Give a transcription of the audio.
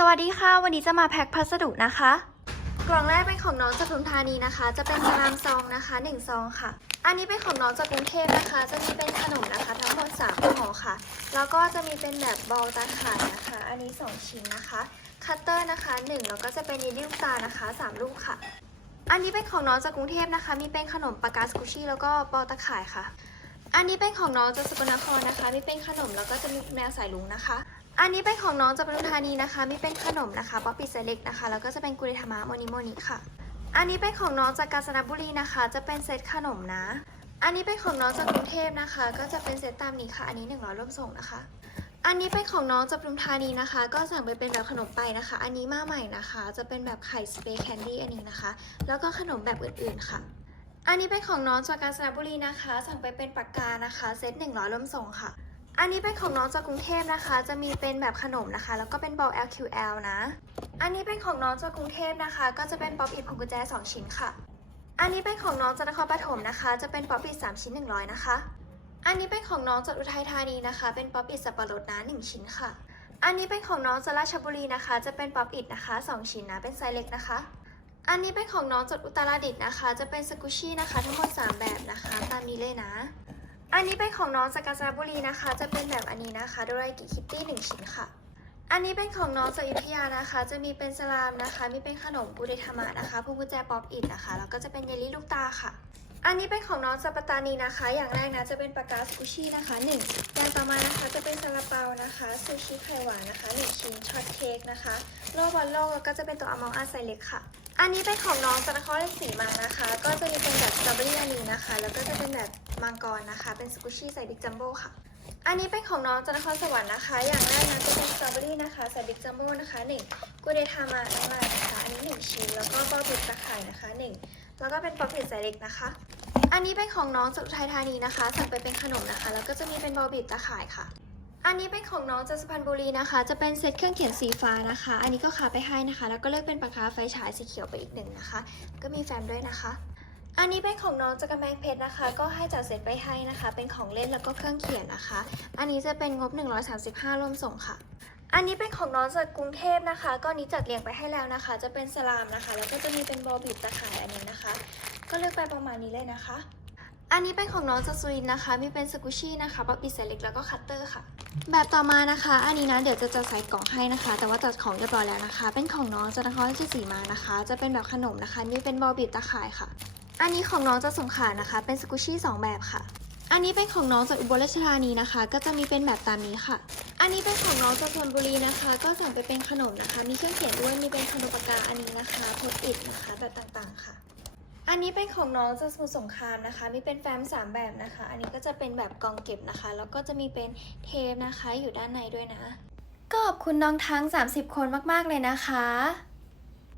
สวัสดีค่ะ วันนี้จะมาแพ็คพัสดุนะคะ กล่องแรกเป็นของน้องจากปทุมธานีนะคะ จะเป็นสลามซองนะคะ1ซองค่ะ อันนี้เป็นของน้องจากกรุงเทพนะคะ จะมีเป็นขนมนะคะ ทั้งหมด3ห่อค่ะ แล้วก็จะมีเป็นแบบบอลตาข่ายนะคะ อันนี้ 2 ชิ้นนะคะ คัตเตอร์นะคะ 1 แล้วก็จะเป็นเยลลี่ลูกตานะคะ 3 ลูกค่ะ อันนี้เป็นของน้องจากกรุงเทพนะคะ มีเป็นขนมปากกาสกุชี่แล้วก็บอลตาข่ายค่ะ อันนี้เป็นของน้องจากสกลนครนะคะ มีเป็นขนมแล้วก็จะมีแมวสายลุงนะคะ อันนี้เป็นของน้องจากปทุมธานีนะคะมีเป็นขนมนะคะป๊อปปี้เซเล็กนะคะ แล้วก็จะเป็นกุริทามะโมนิโมนิค่ะ อันนี้เป็นของน้องจากกาญจนบุรีนะคะ จะเป็นเซตขนมนะ อันนี้เป็นของน้องจากกรุงเทพนะคะ ก็จะเป็นเซตตามนี้ค่ะ อันนี้ 100ร่วมส่งนะคะ อันนี้เป็นของน้องจากปทุมธานีนะคะ ก็สั่งไปเป็นแบบขนมไปนะคะ อันนี้มาใหม่นะคะ จะเป็นแบบไข่สเปรย์แคนดี้อันนี้นะคะ แล้วก็ขนมแบบอื่นๆค่ะ อันนี้เป็นของน้องจากกาญจนบุรีนะคะ สั่งไปเป็นปากกานะคะ เซต100ร่วมส่งค่ะ อันนี้เป็นของน้องจากกรุงเทพนะคะ จะมีเป็นแบบขนมนะคะ แล้วก็เป็นบอล LQL นะ อันนี้เป็นของน้องจากกรุงเทพนะคะ ก็จะเป็นป๊อปอิดพวงกุญแจ 2 ชิ้นค่ะ อันนี้เป็นของน้องจากนครปฐมนะคะ จะเป็นป๊อปอิด3ชิ้น 100 นะคะ อันนี้เป็นของน้องจากอุทัยธานีนะคะ เป็นป๊อปอิดสับปะรดนะ1ชิ้นค่ะ อันนี้เป็นของน้องจากราชบุรีนะคะ จะเป็นป๊อปอิดนะคะ 2 ชิ้นนะ เป็นไซส์เล็กนะคะ อันนี้เป็นของน้องจากอุตรดิตถ์นะคะ จะเป็นสกุชี่นะคะ ทั้งหมด3แบบนะคะ ตามนี้เลยนะ อันนี้เป็นของน้องจากกาญจนบุรีนะคะ จะเป็นแบบอันนี้นะคะโดรากิคิตตี้หนึ่งชิ้นค่ะ อันนี้เป็นของน้องจากอยุธยานะคะ จะมีเป็นสลามนะคะ มีเป็นขนมกุเดธรรมะนะคะพวงกุญแจป๊อปอิดนะคะ แล้วก็จะเป็นเยลลี่ลูกตาค่ะ อันนี้เป็นของน้องจาปตานีนะคะ อย่างแรกนะจะเป็นปากกาสกุชี่นะคะหนึ่งอย่างต่อมานะคะจะเป็นซาลาเปานะคะซูชิไข่หวานนะคะหนึ่งชิ้นช็อตเค้กนะคะโลบอลโลกแล้วก็จะเป็นตัวอมองอาไซเล็กค่ะ อันนี้เป็นของน้องจากนครราชสีมานะคะ ก็จะมีเป็น นะคะ แล้วก็จะเป็นแบบมังกรนะคะ เป็นสกุชี่ใส่บิ๊กจัมโบ้ค่ะ อันนี้เป็นของน้องจากนครสวรรค์นะคะ อย่างแรกนะจะเป็นสตรอเบอรี่นะคะใส่บิ๊กจัมโบ้นะคะหนึ่งกูเดทามาน้ำมันนะคะ อันนี้หนึ่งชิ้น แล้วก็บอลบิดตะไคร่นะคะหนึ่งแล้วก็เป็นป๊อปปิดใส่เล็กนะคะ อันนี้เป็นของน้องจากอุทัยธานีนะคะ สั่งไปเป็นขนมนะคะ แล้วก็จะมีเป็นบอบิดตะข่ายค่ะ อันนี้เป็นของน้องจากสุพรรณบุรีนะคะ จะเป็นเซตเครื่องเขียนสีฟ้านะคะ อันนี้ก็ขาไปให้นะคะ แล้วก็เลือกเป็นปากกาไฟฉายสีเขียวไปอีกหนึ่งนะคะ ก็มีแฟมด้วยนะคะ อันนี้เป็นของน้องจากกำแพงเพชรนะคะ ก็ให้จัดเซตไปให้นะคะ เป็นของเล่นแล้วก็เครื่องเขียนนะคะ อันนี้จะเป็นงบ 135ร่วมส่งค่ะ อันนี้เป็นของน้องจากกรุงเทพนะคะ ก็นี้จัดเรียงไปให้แล้วนะคะ จะเป็นสลามนะคะ แล้วก็จะมีเป็นบอลบิดตะข่ายอันนี้นะคะ ก็เลือกไปประมาณนี้เลยนะคะ อันนี้เป็นของน้องจากสุรินทร์นะคะ มีเป็นสกุชี่นะคะป๊อปปี้เซเล็กแล้วก็คัตเตอร์ค่ะ แบบต่อมานะคะ อันนี้นะเดี๋ยวจะจัดใส่กล่องให้นะคะ แต่ว่าจัดของเรียบร้อยแล้วนะคะ เป็นของน้องจากนครราชสีมานะคะ จะเป็นแบบขนมนะคะ มีเป็นบอบิดตะข่ายค่ะ อันนี้ของน้องจากสงขานะคะ เป็นสกุชี่สองแบบค่ะ อันนี้เป็นของน้องจากอุบลราชธานีนะคะ ก็จะมีเป็นแบบตามนี้ค่ะ อันนี้เป็นของน้องจากชลบุรีนะคะ ก็สั่งไปเป็นขนมนะคะ มีเครื่องเขียนด้วย มีเป็นขนมปากกาอันนี้นะคะพดอิดนะคะ แบบต่างๆค่ะ อันนี้เป็นของน้องจากสมุทรสงครามนะคะ มีเป็นแฟ้มสามแบบนะคะ อันนี้ก็จะเป็นแบบกองเก็บนะคะ แล้วก็จะมีเป็นเทปนะคะ อยู่ด้านในด้วยนะ ก็ขอบคุณน้องทั้ง 30 คนมากๆเลยนะคะ